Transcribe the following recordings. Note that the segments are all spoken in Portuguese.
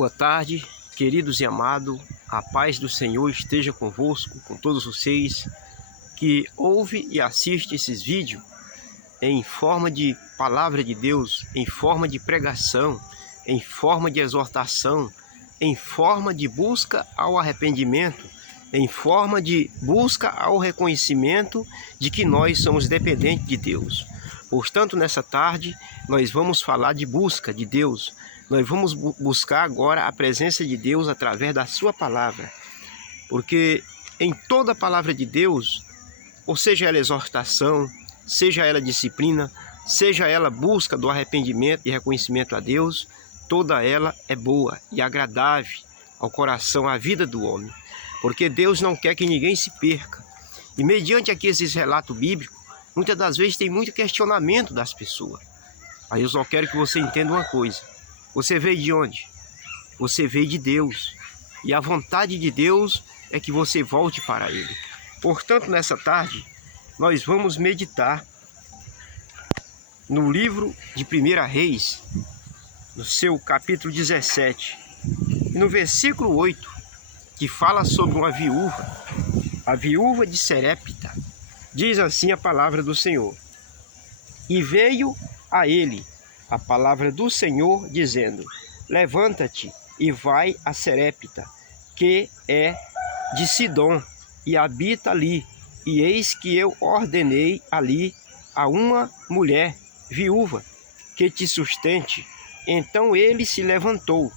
Boa tarde, queridos e amados, a paz do Senhor esteja convosco, com todos vocês que ouvem e assistem esses vídeos em forma de palavra de Deus, em forma de pregação, em forma de exortação, em forma de busca ao arrependimento, em forma de busca ao reconhecimento de que nós somos dependentes de Deus. Portanto, nessa tarde, nós vamos falar de busca de Deus. Nós vamos buscar agora a presença de Deus através da sua palavra. Porque em toda a palavra de Deus, ou seja ela exortação, seja ela disciplina, seja ela busca do arrependimento e reconhecimento a Deus, toda ela é boa e agradável ao coração, à vida do homem. Porque Deus não quer que ninguém se perca. E mediante aqui esses relatos bíblicos, muitas das vezes tem muito questionamento das pessoas. Aí eu só quero que você entenda uma coisa. Você veio de onde? Você veio de Deus. E a vontade de Deus é que você volte para Ele. Portanto, nessa tarde, nós vamos meditar no livro de 1 Reis, no seu capítulo 17, e no versículo 8, que fala sobre uma viúva, a viúva de Serepta. Diz assim a palavra do Senhor: E veio a ele a palavra do Senhor, dizendo: Levanta-te e vai a Serepta, que é de Sidom, e habita ali. E eis que eu ordenei ali a uma mulher viúva que te sustente. Então ele se levantou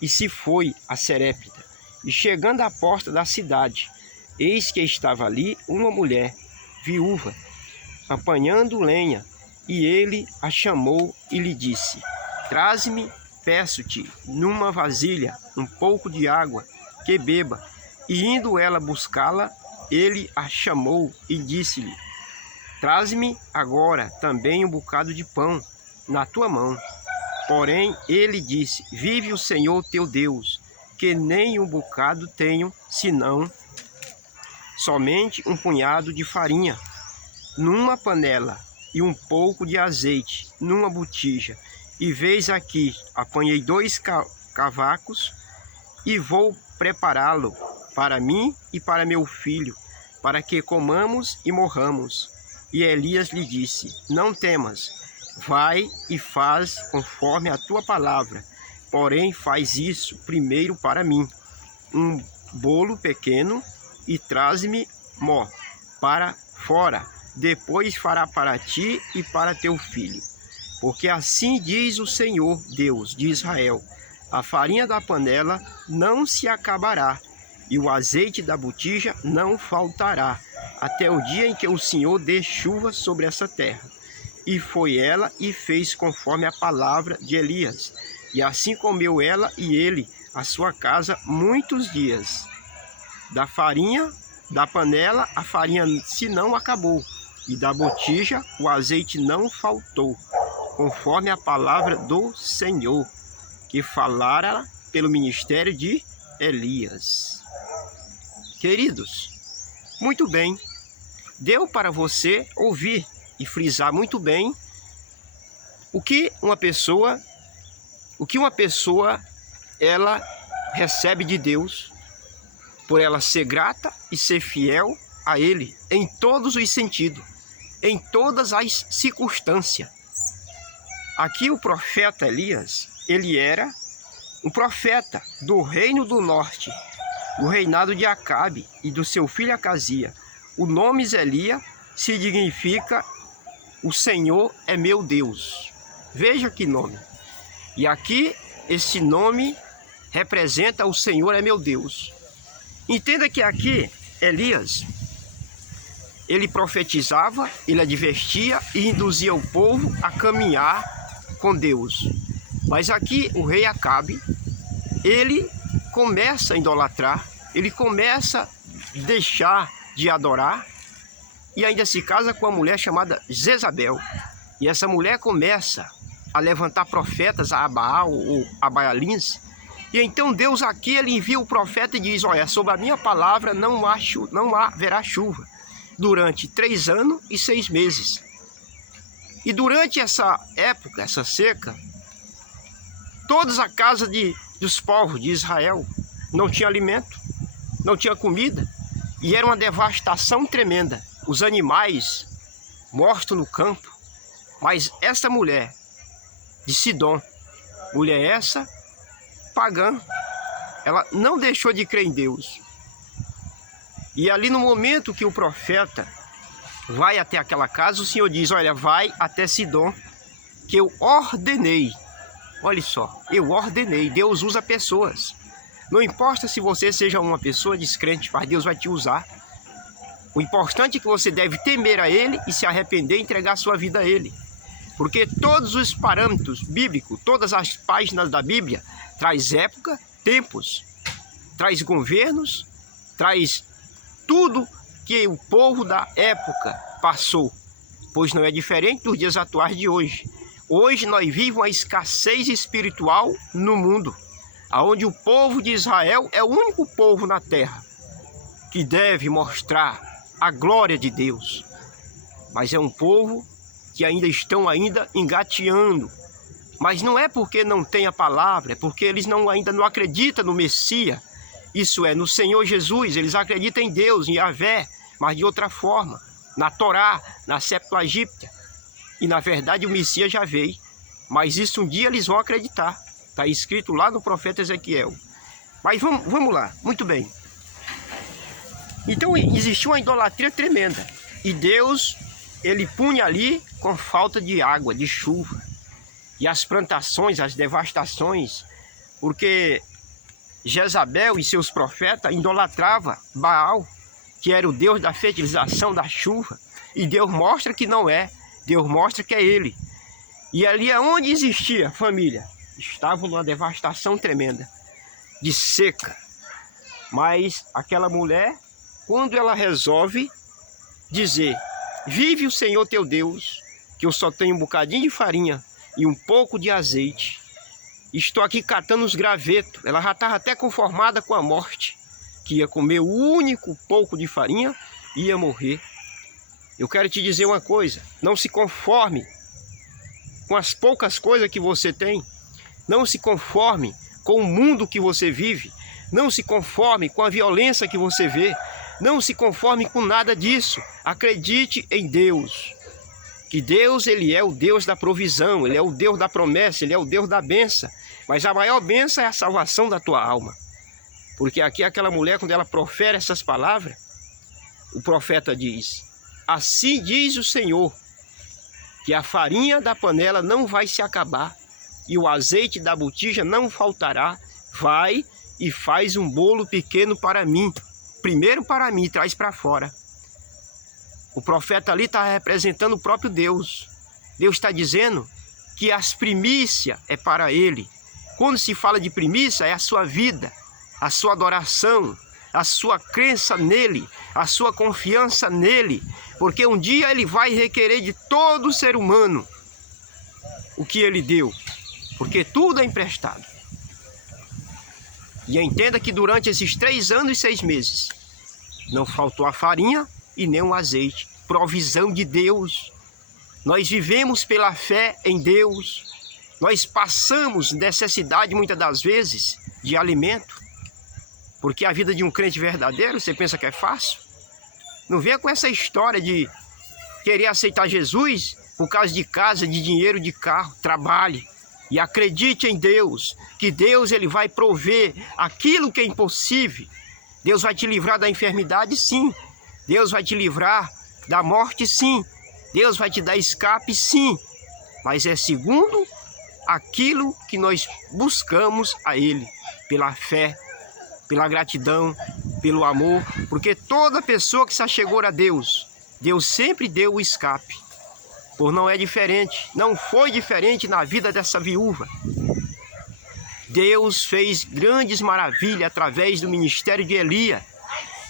e se foi a Serepta. E chegando à porta da cidade, eis que estava ali uma mulher viúva, apanhando lenha. E ele a chamou e lhe disse: Traze-me, peço-te, numa vasilha, um pouco de água, que beba. E indo ela buscá-la, ele a chamou e disse-lhe: Traze-me agora também um bocado de pão na tua mão. Porém ele disse: Vive o Senhor teu Deus, que nem um bocado tenho, senão somente um punhado de farinha numa panela e um pouco de azeite numa botija. E veis aqui, apanhei 2 cavacos e vou prepará-lo para mim e para meu filho, para que comamos e morramos. E Elias lhe disse: Não temas, vai e faz conforme a tua palavra. Porém faz isso primeiro para mim, um bolo pequeno, e traze-me para fora. Depois fará para ti e para teu filho. Porque assim diz o Senhor Deus de Israel: a farinha da panela não se acabará, e o azeite da botija não faltará, até o dia em que o Senhor dê chuva sobre essa terra. E foi ela e fez conforme a palavra de Elias. E assim comeu ela e ele, a sua casa, muitos dias. Da farinha da panela a farinha se não acabou, e da botija o azeite não faltou, conforme a palavra do Senhor, que falara pelo ministério de Elias. Queridos, muito bem, deu para você ouvir e frisar muito bem o que uma pessoa ela recebe de Deus, por ela ser grata e ser fiel a Ele em todos os sentidos, em todas as circunstâncias. Aqui o profeta Elias, ele era um profeta do reino do norte, do reinado de Acabe e do seu filho Acasia. O nome Zelia significa o Senhor é meu Deus. Veja que nome. E aqui esse nome representa o Senhor é meu Deus. Entenda que aqui Elias, ele profetizava, ele advertia e induzia o povo a caminhar com Deus. Mas aqui o rei Acabe, ele começa a idolatrar, ele começa a deixar de adorar e ainda se casa com uma mulher chamada Jezabel. E essa mulher começa a levantar profetas a Baal ou a Baalins. E então Deus aqui ele envia o profeta e diz: olha, sobre a minha palavra não haverá chuva durante 3 anos e 6 meses. E durante essa época, essa seca, todas a casa de dos povos de Israel. Não tinha alimento, não tinha comida, e era uma devastação tremenda. Os animais mortos no campo. Mas essa mulher de Sidom, mulher essa pagã, ela não deixou de crer em Deus. E ali no momento que o profeta vai até aquela casa, o Senhor diz: olha, vai até Sidom, que eu ordenei. Olha só, eu ordenei. Deus usa pessoas. Não importa se você seja uma pessoa descrente, mas Deus vai te usar. O importante é que você deve temer a Ele e se arrepender e entregar sua vida a Ele. Porque todos os parâmetros bíblicos, todas as páginas da Bíblia, traz época, tempos, traz governos, traz tudo que o povo da época passou. Pois não é diferente dos dias atuais de hoje. Hoje nós vivemos uma escassez espiritual no mundo, onde o povo de Israel é o único povo na terra que deve mostrar a glória de Deus. Mas é um povo que estão engateando. Mas não é porque não tem a palavra, é porque eles ainda não acreditam no Messias. Isso é, no Senhor Jesus. Eles acreditam em Deus, em Yahvé, mas de outra forma, na Torá, na Septuaginta. E na verdade o Messias já veio. Mas isso um dia eles vão acreditar. Está escrito lá no profeta Ezequiel. Mas vamos lá, muito bem. Então existiu uma idolatria tremenda. E Deus, ele punha ali com falta de água, de chuva. E as plantações, as devastações. Porque Jezabel e seus profetas idolatravam Baal, que era o Deus da fertilização, da chuva. E Deus mostra que não é. Deus mostra que é Ele. E ali aonde existia família, estavam numa devastação tremenda, de seca. Mas aquela mulher, quando ela resolve dizer: vive o Senhor teu Deus, que eu só tenho um bocadinho de farinha e um pouco de azeite. Estou aqui catando os gravetos. Ela já estava até conformada com a morte, que ia comer o único pouco de farinha e ia morrer. Eu quero te dizer uma coisa: não se conforme com as poucas coisas que você tem. Não se conforme com o mundo que você vive. Não se conforme com a violência que você vê. Não se conforme com nada disso. Acredite em Deus. Que Deus, Ele é o Deus da provisão. Ele é o Deus da promessa. Ele é o Deus da bênção. Mas a maior bênção é a salvação da tua alma. Porque aqui aquela mulher, quando ela profere essas palavras, o profeta diz: assim diz o Senhor, que a farinha da panela não vai se acabar e o azeite da botija não faltará. Vai e faz um bolo pequeno para mim. Primeiro para mim, traz para fora. O profeta ali está representando o próprio Deus. Deus está dizendo que as primícias é para Ele. Quando se fala de primícia, é a sua vida, a sua adoração, a sua crença nele, a sua confiança nele. Porque um dia Ele vai requerer de todo ser humano o que Ele deu. Porque tudo é emprestado. E entenda que durante esses 3 anos e 6 meses, não faltou a farinha e nem o azeite. Provisão de Deus. Nós vivemos pela fé em Deus. Nós passamos necessidade, muitas das vezes, de alimento. Porque a vida de um crente verdadeiro, você pensa que é fácil? Não venha com essa história de querer aceitar Jesus por causa de casa, de dinheiro, de carro. Trabalhe e acredite em Deus, que Deus Ele vai prover aquilo que é impossível. Deus vai te livrar da enfermidade, sim. Deus vai te livrar da morte, sim. Deus vai te dar escape, sim. Mas é segundo aquilo que nós buscamos a Ele, pela fé, pela gratidão, pelo amor. Porque toda pessoa que se achegou a Deus, Deus sempre deu o escape. Por não é diferente, não foi diferente na vida dessa viúva. Deus fez grandes maravilhas através do ministério de Elias.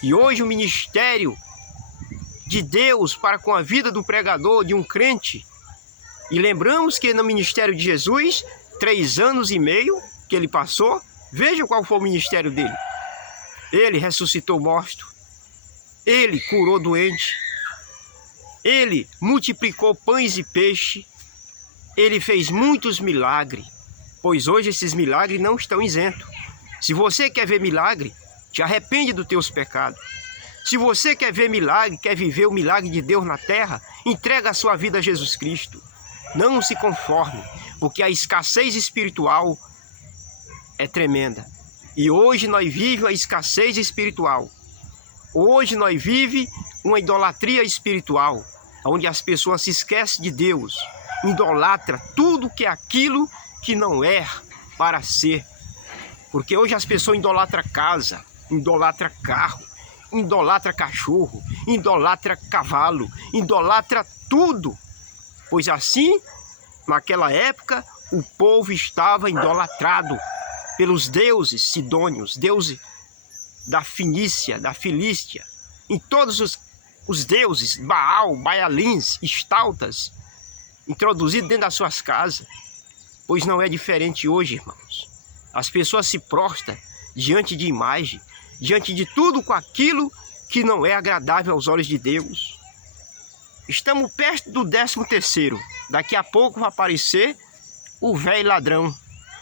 E hoje o ministério de Deus para com a vida do pregador, de um crente. E lembramos que no ministério de Jesus, 3 anos e meio que ele passou, veja qual foi o ministério dele. Ele ressuscitou morto, ele curou doente, ele multiplicou pães e peixe, ele fez muitos milagres. pois hoje esses milagres não estão isentos. Se você quer ver milagre, te arrepende dos teus pecados. Se você quer ver milagre, quer viver o milagre de Deus na terra, entrega a sua vida a Jesus Cristo. Não se conforme, porque a escassez espiritual é tremenda. E hoje nós vivemos a escassez espiritual. Hoje nós vivemos uma idolatria espiritual, onde as pessoas se esquecem de Deus, idolatra tudo que é aquilo que não é para ser. Porque hoje as pessoas idolatram casa, idolatram carro, idolatra cachorro, idolatra cavalo, idolatra tudo. Pois assim, naquela época, o povo estava idolatrado pelos deuses sidônios, deuses da Fenícia, da Filístia, em todos os deuses, Baal, Baalins, Estautas, introduzidos dentro das suas casas. Pois não é diferente hoje, irmãos. As pessoas se prostram diante de imagem, diante de tudo com aquilo que não é agradável aos olhos de Deus. Estamos perto do 13º. Daqui a pouco vai aparecer o velho ladrão,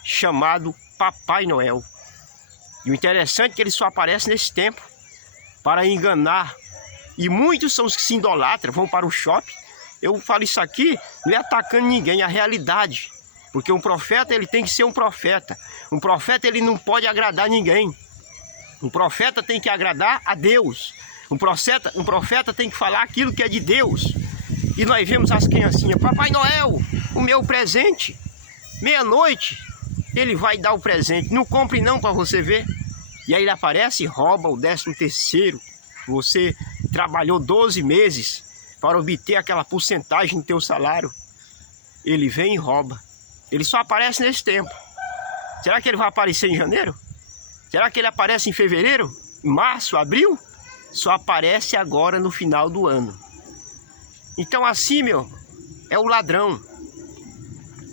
chamado Papai Noel. E o interessante é que ele só aparece nesse tempo para enganar. E muitos são os que se idolatram, vão para o shopping. Eu falo isso aqui, não é atacando ninguém, é a realidade. Porque um profeta, ele tem que ser um profeta. Um profeta, ele não pode agradar ninguém. Um profeta tem que agradar a Deus. Um profeta tem que falar aquilo que é de Deus. E nós vemos as criancinhas, Papai Noel, o meu presente. Meia-noite, ele vai dar o presente. Não compre não para você ver. E aí ele aparece e rouba o 13º. Você trabalhou 12 meses para obter aquela porcentagem do teu salário. Ele vem e rouba. Ele só aparece nesse tempo. Será que ele vai aparecer em janeiro? Será que ele aparece em fevereiro? Em março, abril? Só aparece agora no final do ano. Então assim, é o ladrão.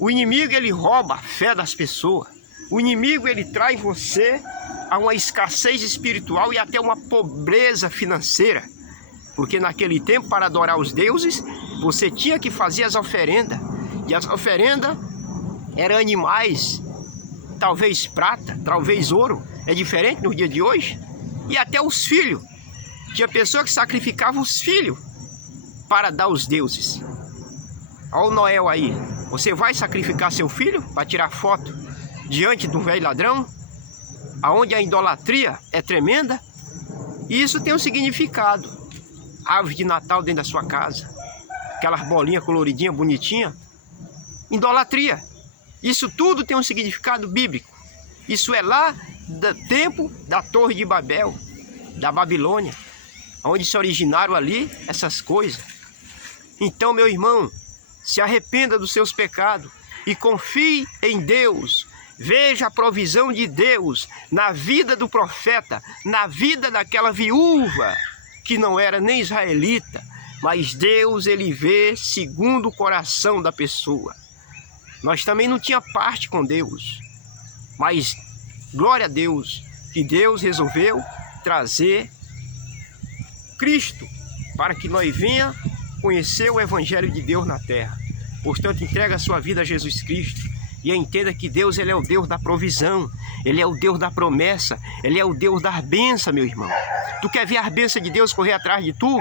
O inimigo, ele rouba a fé das pessoas. O inimigo, ele traz você a uma escassez espiritual e até uma pobreza financeira. Porque naquele tempo, para adorar os deuses, você tinha que fazer as oferendas. E as oferendas eram animais, talvez prata, talvez ouro. É diferente no dia de hoje. E até os filhos. Tinha pessoa que sacrificava os filhos para dar aos deuses. Olha o Noel aí. Você vai sacrificar seu filho para tirar foto diante do velho ladrão? Aonde a idolatria é tremenda? E isso tem um significado. Árvore de Natal dentro da sua casa. Aquelas bolinhas coloridinhas, bonitinhas. Idolatria. Isso tudo tem um significado bíblico. Isso é lá do tempo da Torre de Babel, da Babilônia, onde se originaram ali essas coisas. Então, meu irmão, se arrependa dos seus pecados e confie em Deus. Veja a provisão de Deus na vida do profeta, na vida daquela viúva que não era nem israelita, mas Deus, ele vê segundo o coração da pessoa. Nós também não tinha parte com Deus, mas glória a Deus, que Deus resolveu trazer Cristo para que nós venha conhecer o Evangelho de Deus na terra. Portanto, entrega a sua vida a Jesus Cristo e entenda que Deus, ele é o Deus da provisão, ele é o Deus da promessa, ele é o Deus da bênção, meu irmão. Tu quer ver a bênção de Deus correr atrás de tu?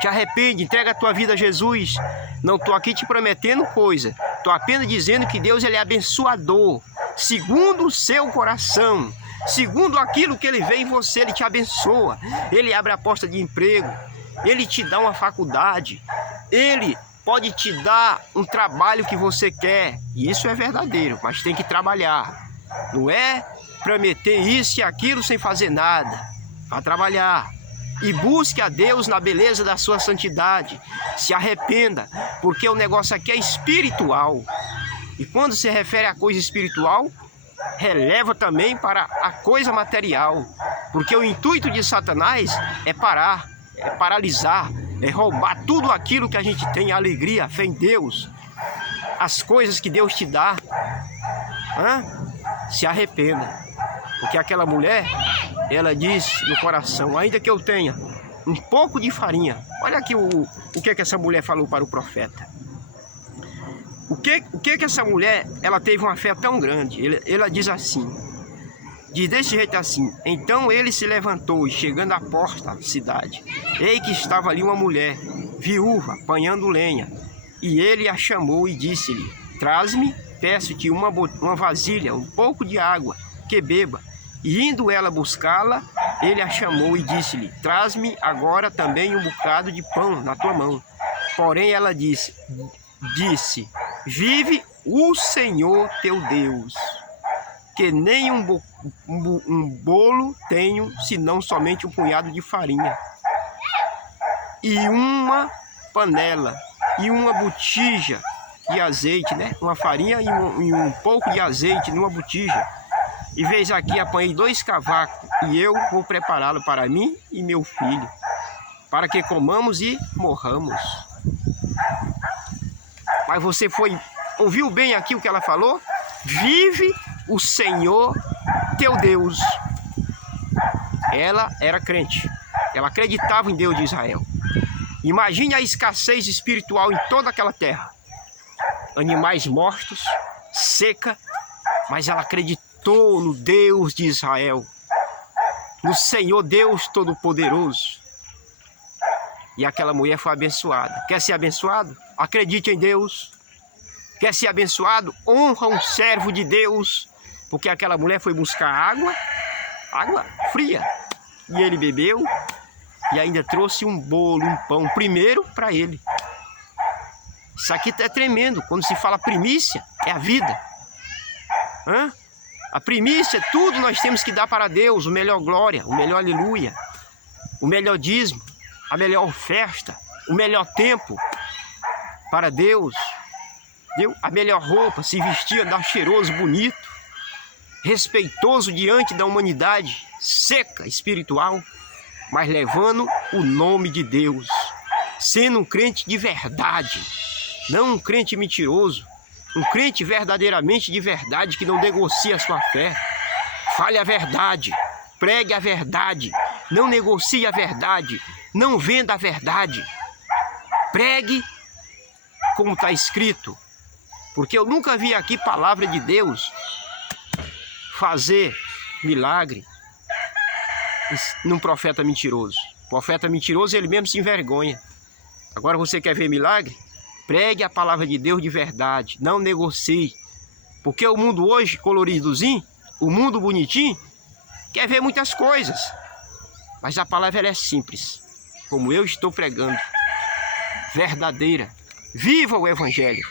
Te arrepende, entrega a tua vida a Jesus. Não estou aqui te prometendo coisa, estou apenas dizendo que Deus, ele é abençoador, segundo o seu coração, segundo aquilo que ele vê em você, ele te abençoa, ele abre a porta de emprego, ele te dá uma faculdade, ele pode te dar um trabalho que você quer, e isso é verdadeiro, mas tem que trabalhar. Não é prometer isso e aquilo sem fazer nada. Vá trabalhar e busque a Deus na beleza da sua santidade. Se arrependa, porque o negócio aqui é espiritual. E quando se refere a coisa espiritual, releva também para a coisa material. Porque o intuito de Satanás é parar, é paralisar, é roubar tudo aquilo que a gente tem, a alegria, a fé em Deus, as coisas que Deus te dá. Se arrependa, porque aquela mulher, ela disse no coração, ainda que eu tenha um pouco de farinha. Olha aqui o que essa mulher falou para o profeta. O que essa mulher, ela teve uma fé tão grande? Ela diz assim, diz desse jeito assim: então ele se levantou e chegando à porta da cidade, eis que estava ali uma mulher, viúva, apanhando lenha. E ele a chamou e disse-lhe: traz-me, peço-te uma vasilha, um pouco de água, que beba. E indo ela buscá-la, ele a chamou e disse-lhe: traz-me agora também um bocado de pão na tua mão. Porém ela disse: vive o Senhor teu Deus, que nem um bolo tenho, senão somente um punhado de farinha, e uma panela, e uma botija de azeite, né? Uma farinha e um pouco de azeite numa botija. E veis aqui, apanhei 2 cavacos, e eu vou prepará-lo para mim e meu filho, para que comamos e morramos. Mas você ouviu bem aqui o que ela falou? Vive o Senhor teu Deus. Ela era crente, ela acreditava em Deus de Israel. Imagine a escassez espiritual em toda aquela terra. Animais mortos, seca, mas ela acreditou no Deus de Israel, no Senhor Deus Todo-Poderoso. E aquela mulher foi abençoada. Quer ser abençoado? Acredite em Deus. Quer ser abençoado? Honra um servo de Deus. Porque aquela mulher foi buscar água fria. E ele bebeu e ainda trouxe um bolo, um pão, primeiro para ele. Isso aqui é tremendo. Quando se fala primícia, é a vida. A primícia, tudo nós temos que dar para Deus. O melhor glória, o melhor aleluia, o melhor dízimo, a melhor oferta, o melhor tempo para Deus. Deu a melhor roupa, se vestir, andar cheiroso, bonito, respeitoso diante da humanidade, seca, espiritual, mas levando o nome de Deus, sendo um crente de verdade, não um crente mentiroso, um crente verdadeiramente de verdade, que não negocia a sua fé. Fale a verdade, pregue a verdade, não negocie a verdade, não venda a verdade. Pregue como está escrito, porque eu nunca vi aqui palavra de Deus fazer milagre num profeta mentiroso. O profeta mentiroso, ele mesmo se envergonha. Agora você quer ver milagre? Pregue a palavra de Deus de verdade, não negocie. Porque o mundo hoje, coloridozinho, o mundo bonitinho, quer ver muitas coisas. Mas a palavra ela é simples, como eu estou pregando, verdadeira. Viva o Evangelho,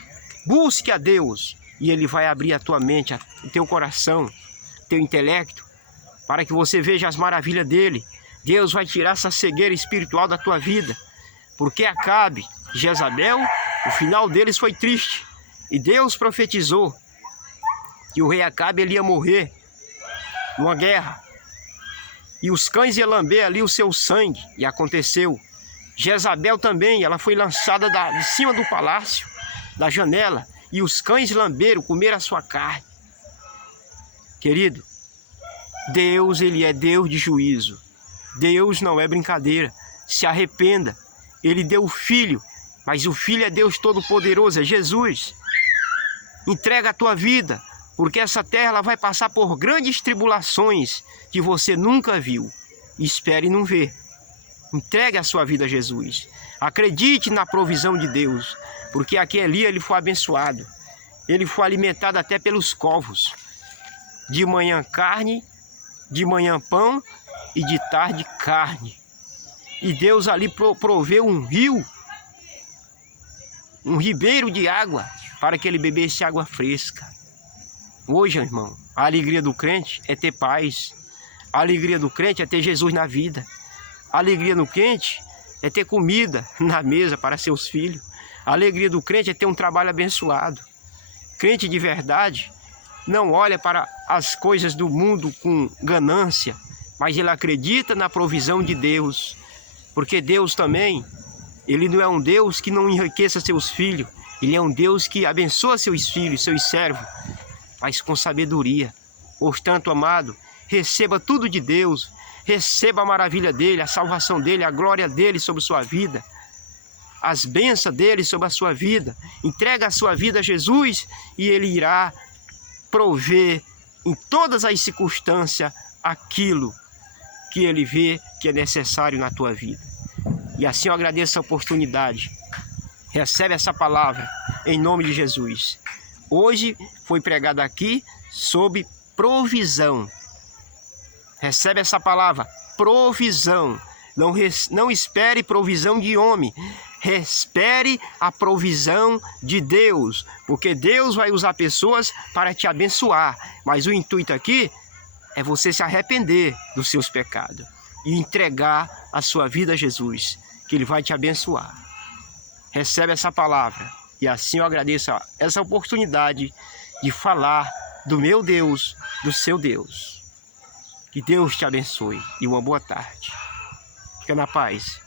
busque a Deus e Ele vai abrir a tua mente, o teu coração, o teu intelecto, para que você veja as maravilhas dEle. Deus vai tirar essa cegueira espiritual da tua vida, porque Acabe, Jezabel, o final deles foi triste. E Deus profetizou que o rei Acabe ele ia morrer numa guerra. E os cães iam lamber ali o seu sangue. E aconteceu. Jezabel também, ela foi lançada de cima do palácio, da janela. E os cães lamberam, comeram a sua carne. Querido, Deus, Ele é Deus de juízo. Deus não é brincadeira. Se arrependa. Ele deu o Filho, mas o Filho é Deus Todo-Poderoso, é Jesus. Entrega a tua vida, porque essa terra ela vai passar por grandes tribulações que você nunca viu. Espere não ver. Entregue a sua vida a Jesus. Acredite na provisão de Deus, porque aquele ele foi abençoado. Ele foi alimentado até pelos corvos. De manhã carne, de manhã pão e de tarde carne. E Deus ali proveu um rio, um ribeiro de água, para que ele bebesse água fresca. Hoje, irmão, a alegria do crente é ter paz. A alegria do crente é ter Jesus na vida. A alegria do crente é ter comida na mesa para seus filhos. A alegria do crente é ter um trabalho abençoado. Crente de verdade não olha para as coisas do mundo com ganância, mas ele acredita na provisão de Deus. Porque Deus também, Ele não é um Deus que não enriqueça seus filhos. Ele é um Deus que abençoa seus filhos, seus servos, mas com sabedoria. Portanto, amado, receba tudo de Deus. Receba a maravilha dEle, a salvação dEle, a glória dEle sobre sua vida. as bênçãos dele sobre a sua vida. Entrega a sua vida a Jesus e ele irá prover em todas as circunstâncias aquilo que ele vê que é necessário na tua vida. E assim eu agradeço a oportunidade. Recebe essa palavra em nome de Jesus. Hoje foi pregado aqui sobre provisão. Recebe essa palavra, provisão. Não espere provisão de homem. Espere a provisão de Deus. Porque Deus vai usar pessoas para te abençoar. Mas o intuito aqui é você se arrepender dos seus pecados e entregar a sua vida a Jesus, que Ele vai te abençoar. Recebe essa palavra e assim eu agradeço essa oportunidade de falar do meu Deus, do seu Deus. Que Deus te abençoe e uma boa tarde. Fica na paz.